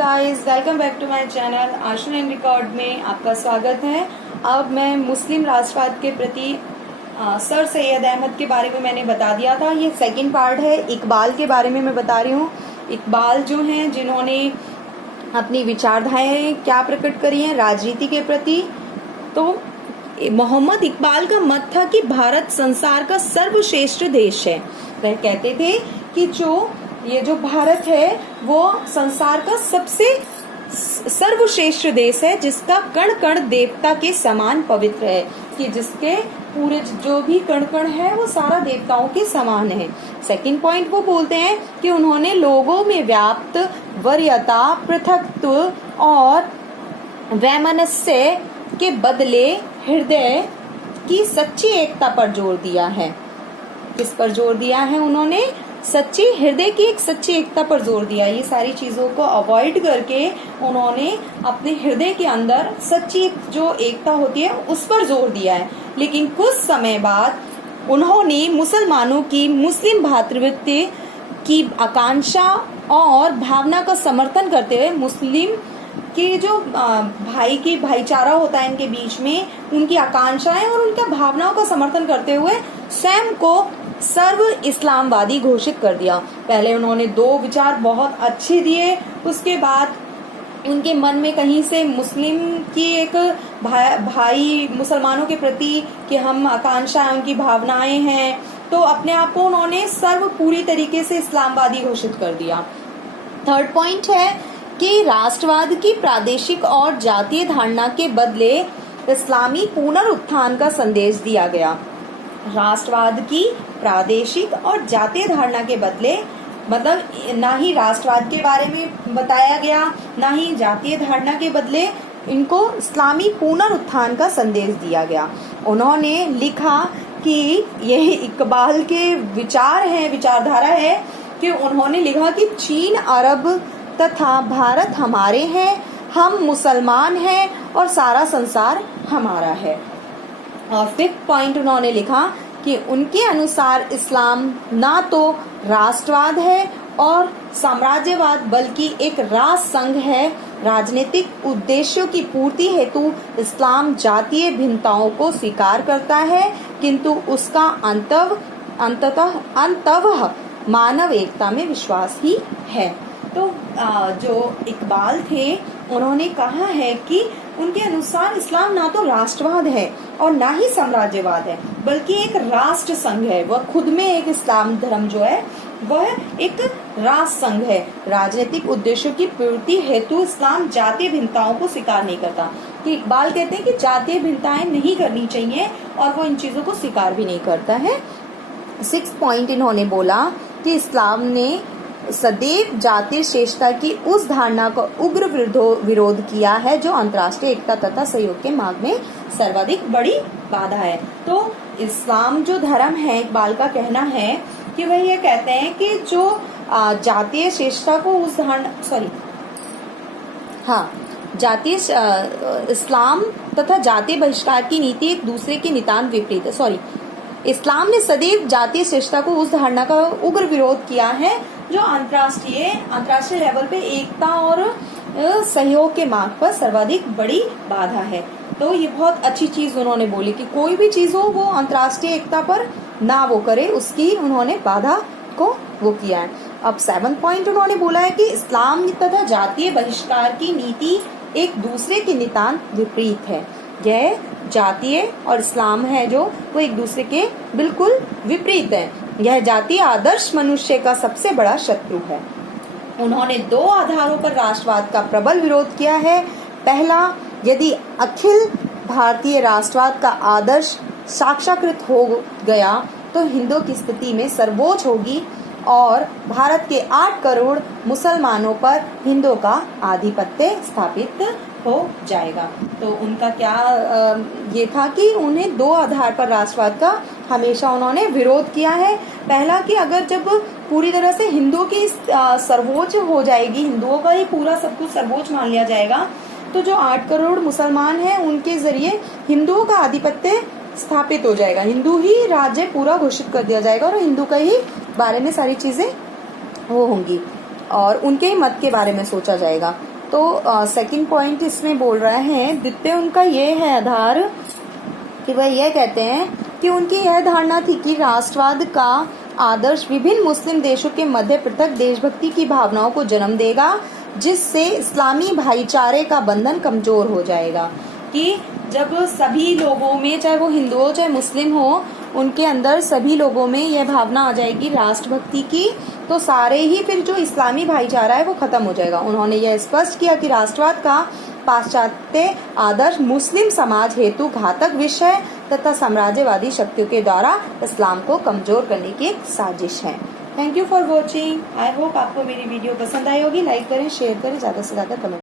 Guys, welcome back to my channel Ashun and record में आपका स्वागत है। अब मैं मुस्लिम राष्ट्रवाद के प्रति सर सैयद अहमद के बारे में मैंने बता दिया था। ये सेकंड पार्ट है। इकबाल के बारे में मैं बता रही हूँ। इकबाल जो हैं जिन्होंने अपनी विचारधाराएं क्या प्रकट करी हैं राजनीति के प्रति, तो मोहम्मद इकबाल का मत था कि भारत संसार का सर्वश्रेष्ठ देश है। वह कहते थे कि ये जो भारत है वो संसार का सबसे सर्वश्रेष्ठ देश है, जिसका कण कण देवता के समान पवित्र है, कि जिसके पूरे जो भी कण कण है वो सारा देवताओं के समान है। सेकंड पॉइंट वो बोलते हैं कि उन्होंने लोगों में व्याप्त वरीयता, पृथकत्व और वैमनस्य के बदले हृदय की सच्ची एकता पर जोर दिया है। किस पर जोर दिया है? उन्होंने सच्ची हृदय की एक सच्ची एकता पर जोर दिया। ये सारी चीजों को अवॉइड करके उन्होंने अपने हृदय के अंदर सच्ची जो एकता होती है उस पर जोर दिया है। लेकिन कुछ समय बाद उन्होंने मुसलमानों की मुस्लिम भ्रातृत्व की आकांक्षा और भावना का समर्थन करते हुए मुस्लिम के जो भाईचारा होता है इनके बीच में, उनकी आकांक्षाएं और उनका भावनाओं का समर्थन करते हुए स्वयं को सर्व इस्लामवादी घोषित कर दिया। पहले उन्होंने दो विचार बहुत अच्छे दिए, उसके बाद उनके मन में कहीं से मुस्लिम की एक भाई मुसलमानों के प्रति कि हम आकांक्षाएं, उनकी भावनाएं हैं, तो अपने आप को उन्होंने सर्व पूरी तरीके से इस्लामवादी घोषित कर दिया। थर्ड पॉइंट है कि राष्ट्रवाद की प्रादेशिक और जातीय धारणा के बदले इस्लामी पुनरुत्थान का संदेश दिया गया। राष्ट्रवाद की प्रादेशिक और जातीय धारणा के बदले, मतलब ना ही राष्ट्रवाद के बारे में बताया गया, ना ही जातीय धारणा के बदले इनको इस्लामी पुनरुत्थान का संदेश दिया गया। उन्होंने लिखा कि यह इकबाल के विचार हैं, विचारधारा है कि उन्होंने लिखा कि चीन, अरब तथा भारत हमारे हैं, हम मुसलमान हैं और सारा संसार हमारा है। और फिफ्थ पॉइंट उन्होंने लिखा कि उनके अनुसार इस्लाम ना तो राष्ट्रवाद है और साम्राज्यवाद, बल्कि एक राष्ट्र संघ है। राजनीतिक उद्देश्यों की पूर्ति हेतु इस्लाम जातीय भिन्नताओं को स्वीकार करता है, किंतु उसका अंततः मानव एकता में विश्वास ही है। तो जो इकबाल थे उन्होंने कहा है कि उनके अनुसार इस्लाम ना तो राष्ट्रवाद है और ना ही साम्राज्यवाद है, बल्कि एक राष्ट्र संघ है। वह खुद में एक इस्लाम धर्म जो है वह एक राष्ट्र संघ है। राजनीतिक उद्देश्यों की पूर्ति हेतु इस्लाम जातीय भिन्नताओं को स्वीकार नहीं करता। कि इकबाल कहते हैं कि जातीय भिन्नताएं नहीं करनी चाहिए और वो इन चीजों को स्वीकार भी नहीं करता है। सिक्स पॉइंट इन्होंने बोला कि इस्लाम ने सदैव जातीय श्रेष्ठता की उस धारणा का उग्र विरोध किया है जो अंतर्राष्ट्रीय एकता तथा सहयोग के मार्ग में सर्वाधिक बड़ी बाधा है। तो इस्लाम जो धर्म है, इकबाल का कहना है कि वह ये कहते हैं कि जो जातीय श्रेष्ठता को उस जातीय इस्लाम तथा जातीय बहिष्कार की नीति एक दूसरे के नितांत विपरीत है। इस्लाम ने सदैव जातीय श्रेष्ठता को उस धारणा का उग्र विरोध किया है जो अंतर्राष्ट्रीय लेवल पे एकता और सहयोग के मार्ग पर सर्वाधिक बड़ी बाधा है। तो ये बहुत अच्छी चीज उन्होंने बोली कि कोई भी चीज हो वो अंतर्राष्ट्रीय एकता पर ना वो करे, उसकी उन्होंने बाधा को वो किया है। अब 7 पॉइंट उन्होंने बोला है कि इस्लाम तथा जातीय बहिष्कार की नीति एक दूसरे के नितांत विपरीत है। यह जातीय और इस्लाम है जो वो एक दूसरे के बिल्कुल विपरीत है। यह जातीय आदर्श मनुष्य का सबसे बड़ा शत्रु है। उन्होंने दो आधारों पर राष्ट्रवाद का प्रबल विरोध किया है। पहला, यदि अखिल भारतीय राष्ट्रवाद का आदर्श साक्षात्कृत हो गया तो हिंदुओं की स्थिति में सर्वोच्च होगी और भारत के 8 करोड़ मुसलमानों पर हिंदुओं का आधिपत्य स्थापित हो जाएगा। तो उनका क्या ये था कि उन्हें दो आधार पर राष्ट्रवाद का हमेशा उन्होंने विरोध किया है। पहला कि अगर जब पूरी तरह से हिंदुओं की सर्वोच्च हो जाएगी, हिंदुओं का ही पूरा सब कुछ सर्वोच्च मान लिया जाएगा, तो जो 8 करोड़ मुसलमान हैं उनके जरिए हिंदुओं का आधिपत्य स्थापित हो जाएगा। हिंदू ही राज्य पूरा घोषित कर दिया जाएगा और हिंदू का ही बारे में सारी चीजें वो होंगी। और उनके मत के बारे में सोचा जाएगा। तो सेकंड पॉइंट इसमें बोल रहे हैं, द्वितीय उनका ये है आधार कि वह यह कहते हैं कि उनकी यह धारणा थी कि राष्ट्रवाद का आदर्श विभिन्न मुस्लिम देशों के मध्य पृथक देशभक्ति की भावनाओं को जन्म देगा, जिससे इस्लामी भाईचारे का बंधन कमजोर हो जाएगा। कि जब सभी लोगों में, चाहे वो हिंदू हो चाहे मुस्लिम हो, उनके अंदर सभी लोगों में यह भावना आ जाएगी राष्ट्रभक्ति की, तो सारे ही फिर जो इस्लामी भाईचारा है वो खत्म हो जाएगा। उन्होंने यह स्पष्ट किया कि राष्ट्रवाद का पाश्चात्य आदर्श मुस्लिम समाज हेतु घातक विषय तथा साम्राज्यवादी शक्तियों के द्वारा इस्लाम को कमजोर करने की एक साजिश है। Thank you for watching. I hope आपको मेरी वीडियो पसंद आई होगी। लाइक करें, शेयर करें, ज्यादा से ज्यादा कमेंट